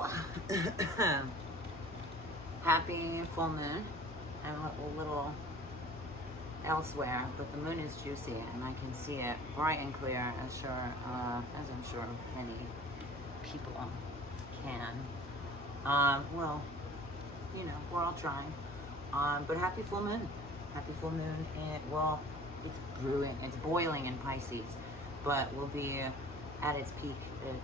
So, happy full moon. I'm a little elsewhere, but the moon is juicy and I can see it bright and clear, as I'm sure many people can. Well, you know, we're all trying. But happy full moon. Happy full moon. It's brewing, it's boiling in Pisces, but we'll be at its peak.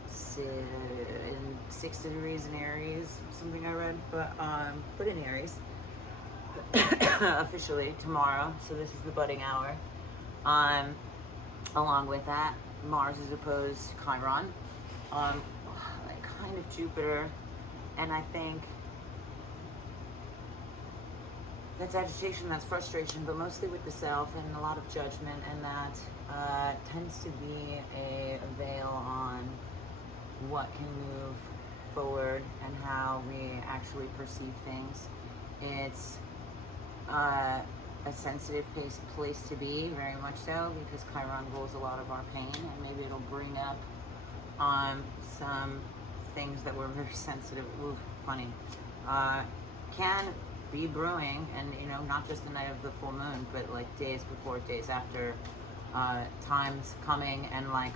It's in 6 degrees in Aries, something I read, but in Aries officially tomorrow. So this is the budding hour. Along with that, Mars is opposed to Chiron, like kind of Jupiter, and I think that's agitation, that's frustration, but mostly with the self and a lot of judgment, and that tends to be a veil on what can move forward and how we actually perceive things. It's a sensitive place to be, very much so, because Chiron rules a lot of our pain, and maybe it'll bring up some things that were very sensitive. Ooh, funny. Can be brewing, and you know, not just the night of the full moon, but like days before, days after, times coming, and like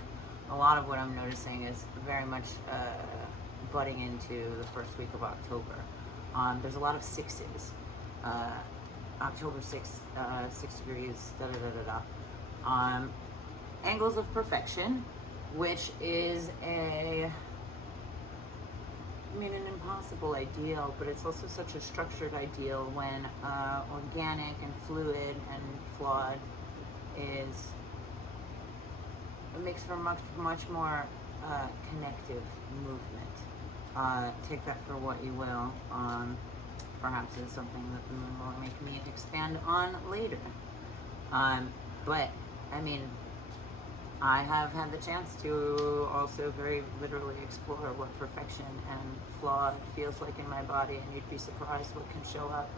a lot of what I'm noticing is very much butting into the first week of October. There's a lot of sixes. October 6th, 6 degrees, angles of perfection, which is an impossible ideal, but it's also such a structured ideal when organic and fluid and flawed it makes for much more connective movement. Take that for what you will. Perhaps it's something that the moon will make me expand on later. But I mean, I have had the chance to also very literally explore what perfection and flaw feels like in my body, and you'd be surprised what can show up.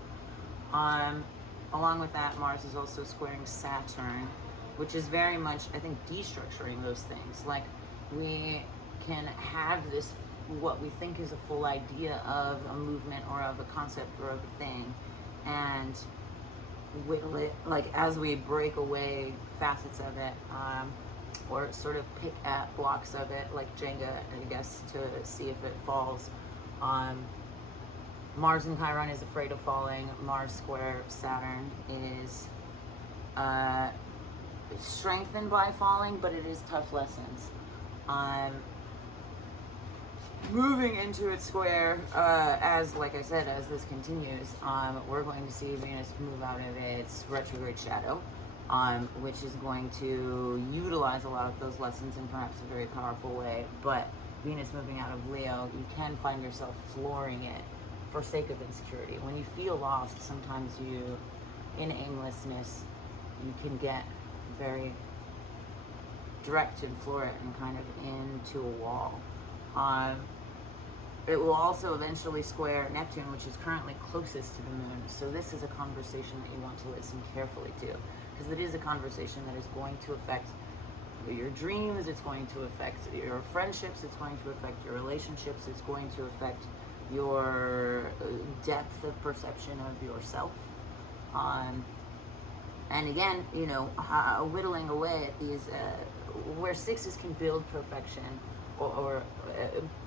Along with that, Mars is also squaring Saturn, which is very much, I think, destructuring those things. Like, we can have this, what we think is a full idea of a movement or of a concept or of a thing, and whittle it, like, as we break away facets of it, or sort of pick at blocks of it, like Jenga, I guess, to see if it falls. Mars in Chiron is afraid of falling. Mars square Saturn is strengthened by falling, but it is tough lessons. Moving into its square, like I said, as this continues, we're going to see Venus move out of its retrograde shadow, which is going to utilize a lot of those lessons in perhaps a very powerful way. But Venus moving out of Leo, you can find yourself flooring it for sake of insecurity. When you feel lost, sometimes in aimlessness, you can get very direct and floor it and kind of into a wall. It will also eventually square Neptune, which is currently closest to the moon. So this is a conversation that you want to listen carefully to, because it is a conversation that is going to affect your dreams, it's going to affect your friendships, it's going to affect your relationships, it's going to affect your depth of perception of yourself. And again, you know, whittling away at these, where sixes can build perfection, or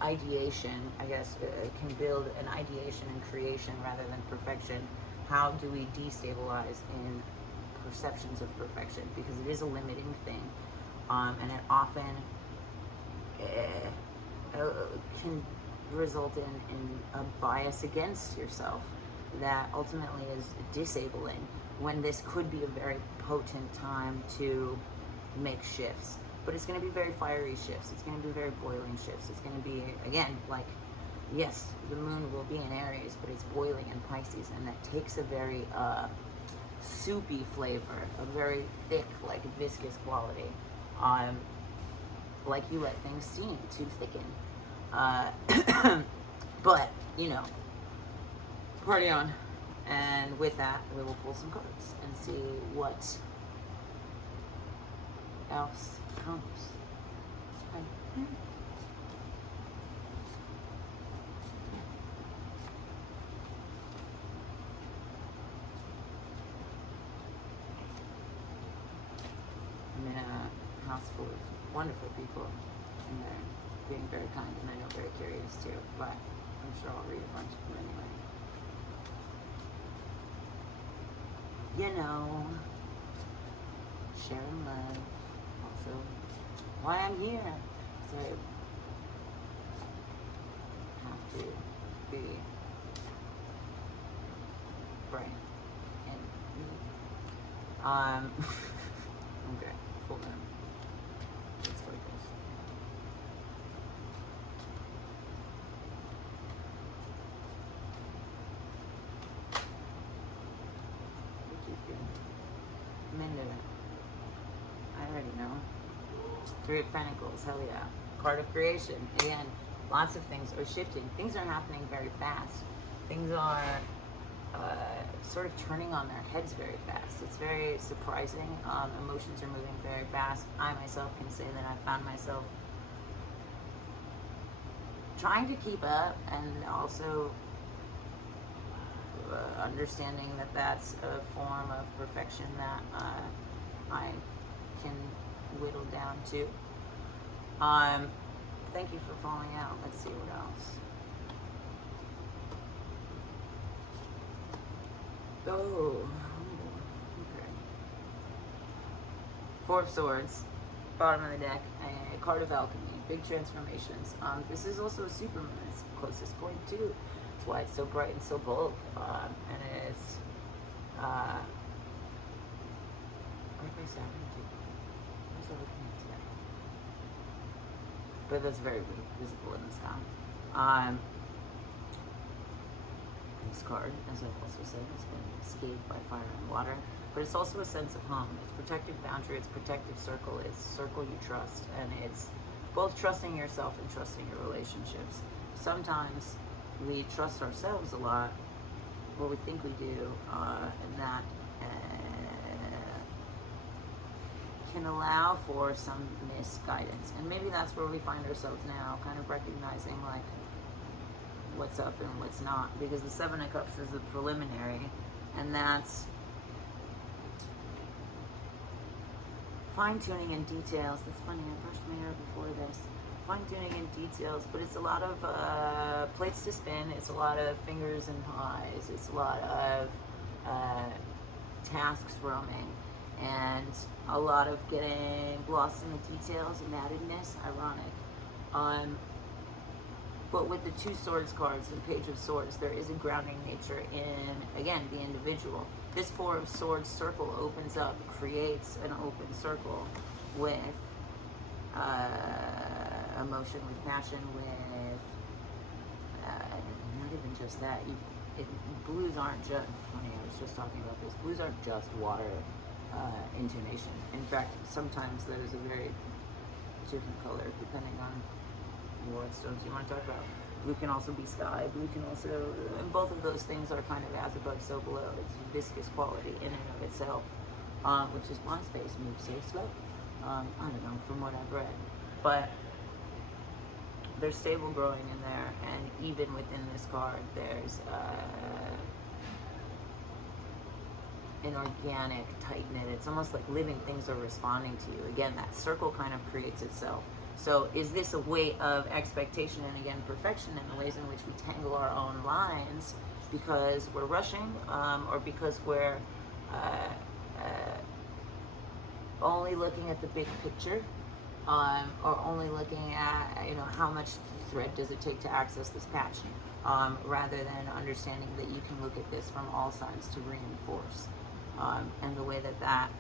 ideation, I guess, can build an ideation and creation rather than perfection. How do we destabilize in perceptions of perfection? Because it is a limiting thing, and it often can result in a bias against yourself that ultimately is disabling, when this could be a very potent time to make shifts. But it's going to be very fiery shifts. It's going to be very boiling shifts. It's going to be, again, like, yes, the moon will be in Aries, but it's boiling in Pisces, and that takes a very soupy flavor, a very thick, like, viscous quality. Like you let things steam to thicken. But, you know, party on. And with that, we will pull some cards and see what else comes. Okay. I'm in a house full of wonderful people, and they're being very kind, and I know very curious too, but I'm sure I'll read a bunch of them anyway. You know, sharing love, also why I'm here. So I have to be bright and me. Okay, hold on. Let's focus. Minute. I already know. Three of Pentacles, hell yeah. Card of Creation. Again, lots of things are shifting. Things are happening very fast. Things are sort of turning on their heads very fast. It's very surprising. Emotions are moving very fast. I myself can say that I found myself trying to keep up, and also understanding that that's a form of perfection that I can whittle down to. Thank you for falling out. Let's see what else. Oh, okay. Four of Swords, bottom of the deck, a card of alchemy, big transformations. This is also a supermoon. It's the closest point too. That's why it's so bright and so bold. And it's right by Saturn too. What's that looking at today? But that's very visible in the sky. This card, as I've also said, has been scathed by fire and water, but it's also a sense of home. It's protective boundary, it's protective circle, it's circle you trust, and it's both trusting yourself and trusting your relationships. Sometimes we trust ourselves a lot, or we think we do, and that can allow for some misguidance. And maybe that's where we find ourselves now, kind of recognizing like what's up and what's not, because the Seven of Cups is a preliminary, and that's fine-tuning in details. That's funny, I brushed my hair before this. Fine-tuning in details, but it's a lot of plates to spin, it's a lot of fingers and pies, it's a lot of tasks roaming, and a lot of getting lost in the details and addedness, ironic. But with the Two Swords cards and Page of Swords, there is a grounding nature in, again, the individual. This Four of Swords circle opens up, creates an open circle with emotion, with passion, with not even just that. Blues aren't just, funny, I was just talking about this, blues aren't just water intonation. In fact, sometimes that is a very different color depending on what stones you want to talk about. Blue can also be sky. Blue can also, and both of those things are kind of as above, so below. It's viscous quality in and of itself, which is why space moves so slow. I don't know, from what I've read. But there's stable growing in there, and even within this card, there's an organic, tight-knit. It's almost like living things are responding to you. Again, that circle kind of creates itself. So is this a way of expectation and, again, perfection in the ways in which we tangle our own lines because we're rushing, or because we're only looking at the big picture, or only looking at, how much thread does it take to access this patch, rather than understanding that you can look at this from all sides to reinforce, and the way that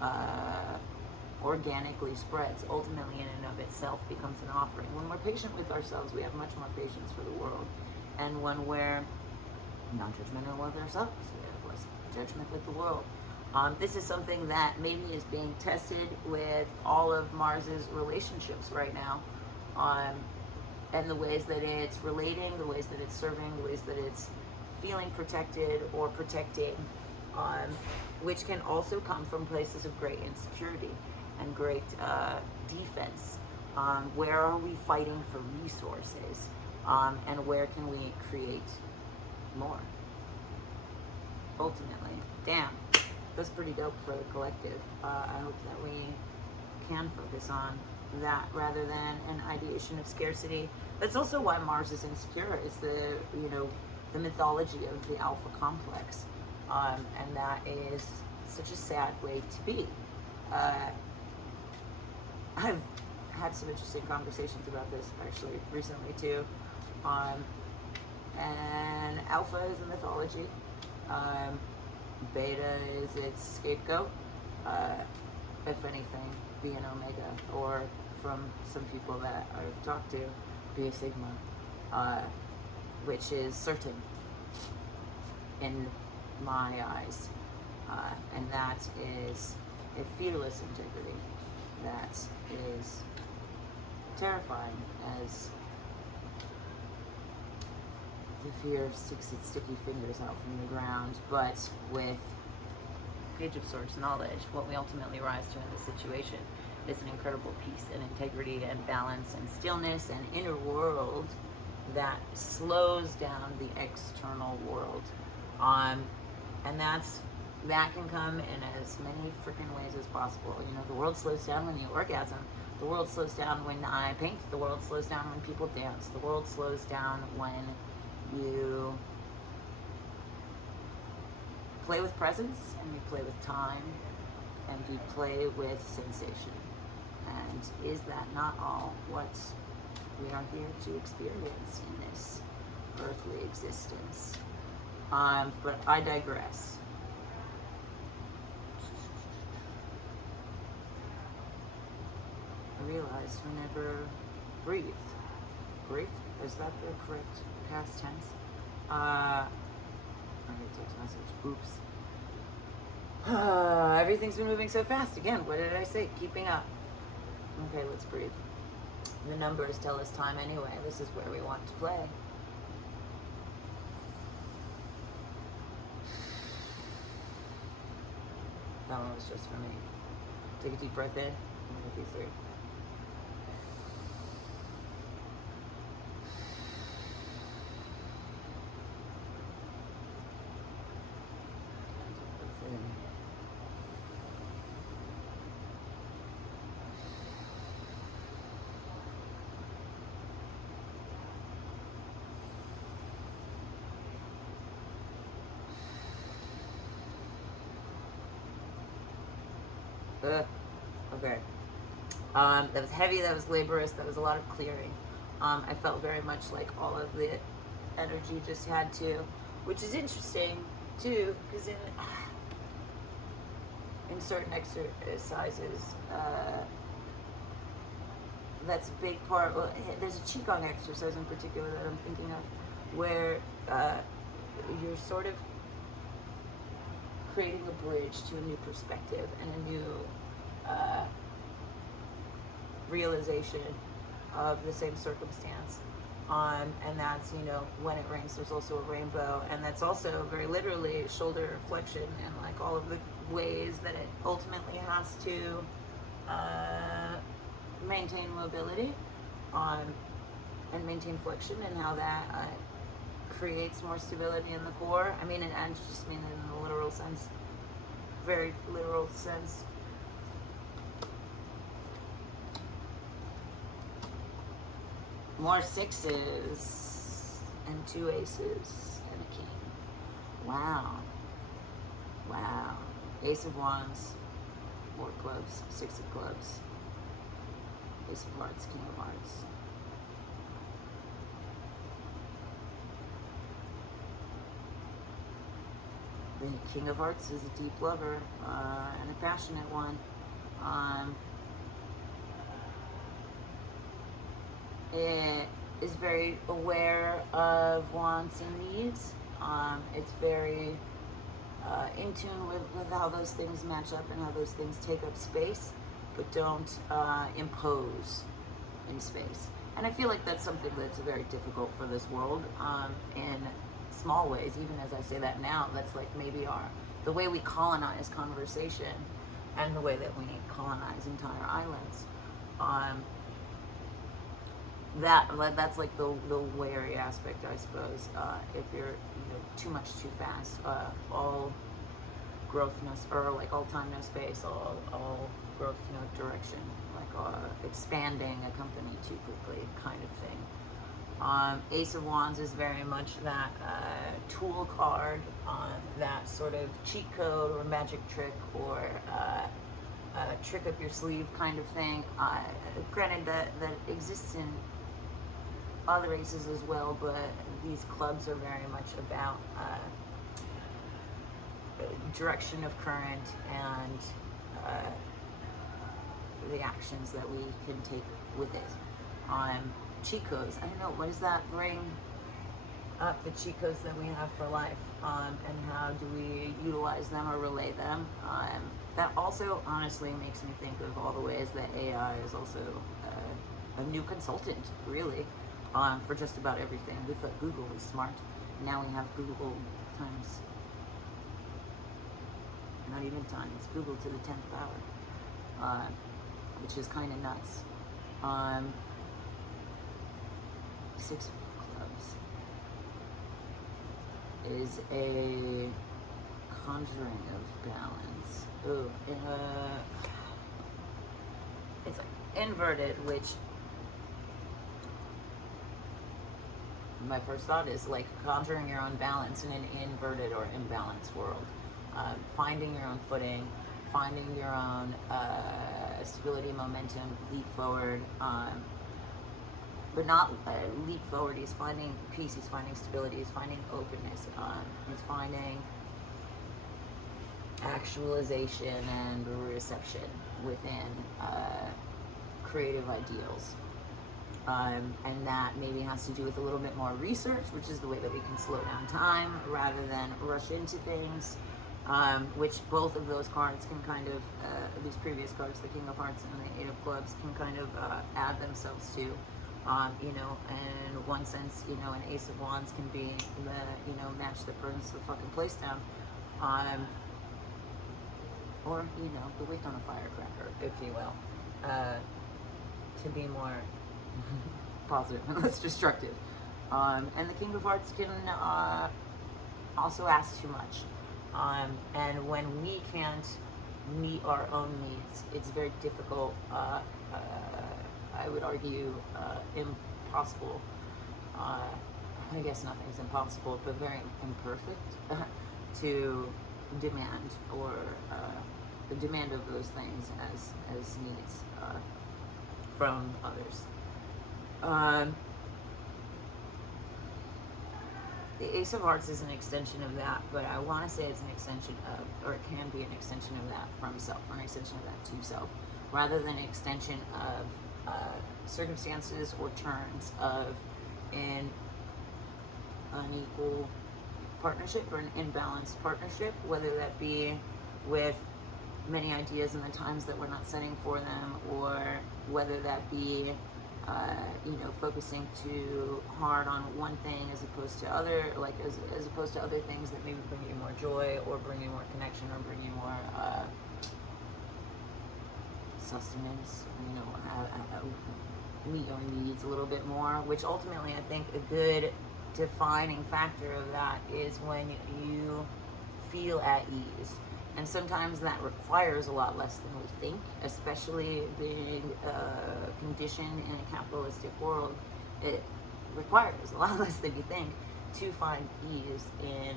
organically spreads, ultimately in and of itself becomes an offering. When we're patient with ourselves, we have much more patience for the world. And when we're non-judgmental with ourselves, we have less judgment with the world. This is something that maybe is being tested with all of Mars's relationships right now, and the ways that it's relating, the ways that it's serving, the ways that it's feeling protected or protecting, which can also come from places of great insecurity and great defense. Where are we fighting for resources, and where can we create more? Ultimately, damn, that's pretty dope for the collective. I hope that we can focus on that rather than an ideation of scarcity. That's also why Mars is insecure. It's the, you know, the mythology of the alpha complex, and that is such a sad way to be. I've had some interesting conversations about this actually recently too. And alpha is the mythology. Beta is its scapegoat. If anything, be an omega, or from some people that I've talked to, be a sigma, which is certain in my eyes. And that is a fearless integrity that is terrifying as the fear sticks its sticky fingers out from the ground. But with Page of Swords knowledge, what we ultimately rise to in this situation is an incredible peace and integrity and balance and stillness and inner world that slows down the external world. And that can come in as many freaking ways as possible. You know, the world slows down when you orgasm. The world slows down when I paint. The world slows down when people dance. The world slows down when you play with presence, and you play with time, and you play with sensation. And is that not all what we are here to experience in this earthly existence? But I digress. I realized we never breathed. Breathe? Is that the correct past tense? I get a text message. Oops. Everything's been moving so fast. Again, what did I say? Keeping up. Okay, let's breathe. The numbers tell us time anyway. This is where we want to play. That one was just for me. Take a deep breath in. I'm going to do 3. Okay. That was heavy, that was laborious, that was a lot of clearing. I felt very much like all of the energy just had to, which is interesting too, because in certain exercises, that's a big part. Well, there's a Qigong exercise in particular that I'm thinking of, where you're sort of creating a bridge to a new perspective and a new realization of the same circumstance. And that's, you know, when it rains, there's also a rainbow. And that's also very literally shoulder flexion and like all of the ways that it ultimately has to maintain mobility and maintain flexion, and how that creates more stability in the core. I mean, and just mean it in the literal sense, very literal sense. More 6s and 2 aces and a king. Wow. Wow. Ace of Wands, 4 clubs, 6 of clubs, Ace of Hearts, King of Hearts. The King of Hearts is a deep lover and a passionate one. It is very aware of wants and needs. It's very in tune with how those things match up and how those things take up space, but don't impose in space. And I feel like that's something that's very difficult for this world in small ways. Even as I say that now, that's like maybe the way we colonize conversation and the way that we colonize entire islands. That's like the wary aspect, I suppose. If you're too much too fast, all growth, or like all time, no space, all growth, no direction, like expanding a company too quickly kind of thing. Ace of Wands is very much that tool card, that sort of cheat code or magic trick or trick up your sleeve kind of thing. Granted, that exists in other aces as well, but these clubs are very much about direction of current and the actions that we can take with it. Cheat codes, I don't know, what does that bring up, the cheat codes that we have for life, and how do we utilize them or relay them? That also honestly makes me think of all the ways that AI is also a new consultant, really, for just about everything. We thought Google was smart. Now we have Google times, not even times, Google to the 10th power, which is kind of nuts. Six of Clubs is a conjuring of balance. Ooh, it's like inverted, which my first thought is like conjuring your own balance in an inverted or imbalanced world. Finding your own footing, finding your own stability, momentum, leap forward. But not leap forward. He's finding peace, he's finding stability, he's finding openness, he's finding actualization and reception within creative ideals. And that maybe has to do with a little bit more research, which is the way that we can slow down time rather than rush into things, which both of those cards can kind of, these previous cards, the King of Hearts and the Eight of Clubs, can kind of add themselves to. You know, in one sense, you know, an Ace of Wands can be the, you know, match that burns the fucking place down. Or, you know, the wick on a firecracker, if you will. To be more positive and less destructive. And the King of Hearts can also ask too much. And when we can't meet our own needs, it's very difficult, I would argue, impossible. I guess nothing's impossible, but very imperfect to demand or the demand of those things as needs from others. The Ace of Hearts is an extension of that, but I want to say it's an extension of, or it can be an extension of that from self, or an extension of that to self, rather than an extension of circumstances or terms of an unequal partnership or an imbalanced partnership, whether that be with many ideas and the times that we're not setting for them, or whether that be you know, focusing too hard on one thing as opposed to other, like as opposed to other things that maybe bring you more joy or bring you more connection or bring you more sustenance, you know, meet your needs a little bit more, which ultimately I think a good defining factor of that is when you feel at ease. And sometimes that requires a lot less than we think, especially being conditioned in a capitalistic world. It requires a lot less than you think to find ease in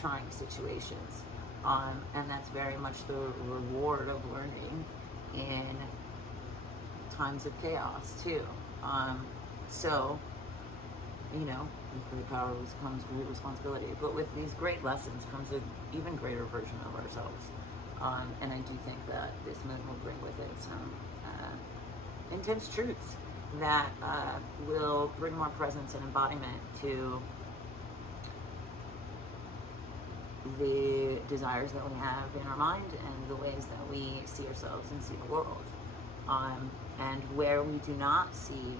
trying situations. And that's very much the reward of learning in times of chaos too. So, you know, with great power comes great responsibility. But with these great lessons comes an even greater version of ourselves. And I do think that this moon will bring with it some intense truths that will bring more presence and embodiment to the desires that we have in our mind and the ways that we see ourselves and see the world. And where we do not see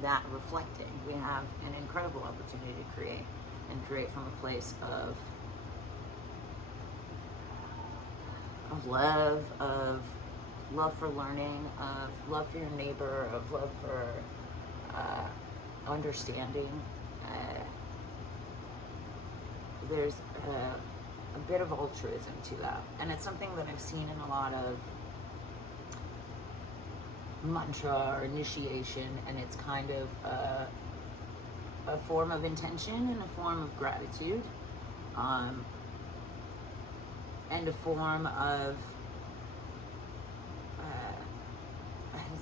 that reflecting, we have an incredible opportunity to create from a place of love for learning, of love for your neighbor, of love for understanding. There's a bit of altruism to that. And it's something that I've seen in a lot of mantra or initiation, and it's kind of a form of intention and a form of gratitude, and a form of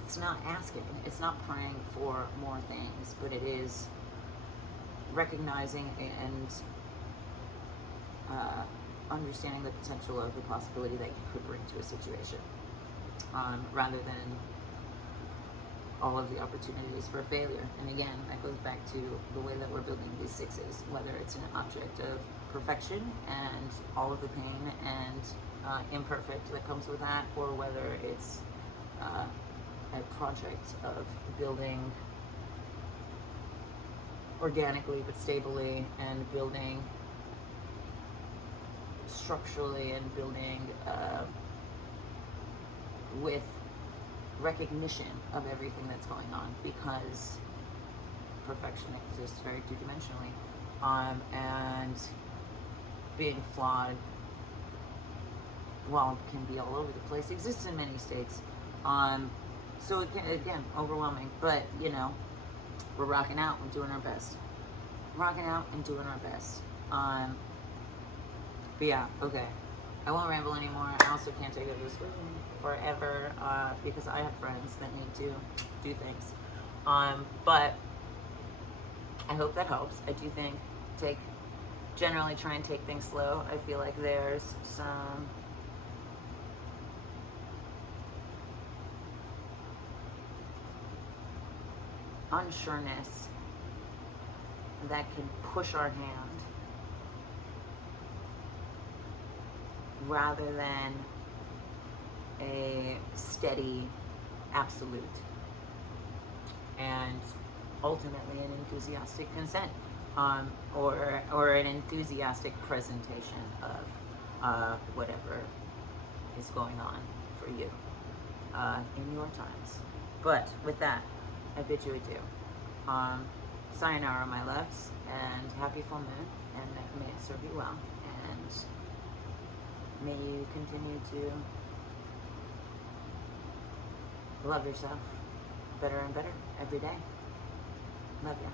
it's not asking, it's not praying for more things, but it is recognizing and understanding the potential of the possibility that you could bring to a situation, rather than all of the opportunities for failure. And again, that goes back to the way that we're building these sixes, whether it's an object of perfection and all of the pain and imperfect that comes with that, or whether it's a project of building organically but stably, and building structurally, and building with recognition of everything that's going on, because perfection exists very two-dimensionally, and being flawed, while it can be all over the place, exists in many states. So it can, again, overwhelming, but you know, we're rocking out, we're doing our best. Rocking out and doing our best. But yeah, okay. I won't ramble anymore. I also can't take it this forever, because I have friends that need to do things. But I hope that helps. I do think generally try and take things slow. I feel like there's some unsureness that can push our hand rather than a steady absolute, and ultimately an enthusiastic consent, or an enthusiastic presentation of whatever is going on for you in your times. But with that, I bid you adieu. Sayonara, my loves, and happy full moon, and may it serve you well, and may you continue to love yourself better and better every day. Love ya.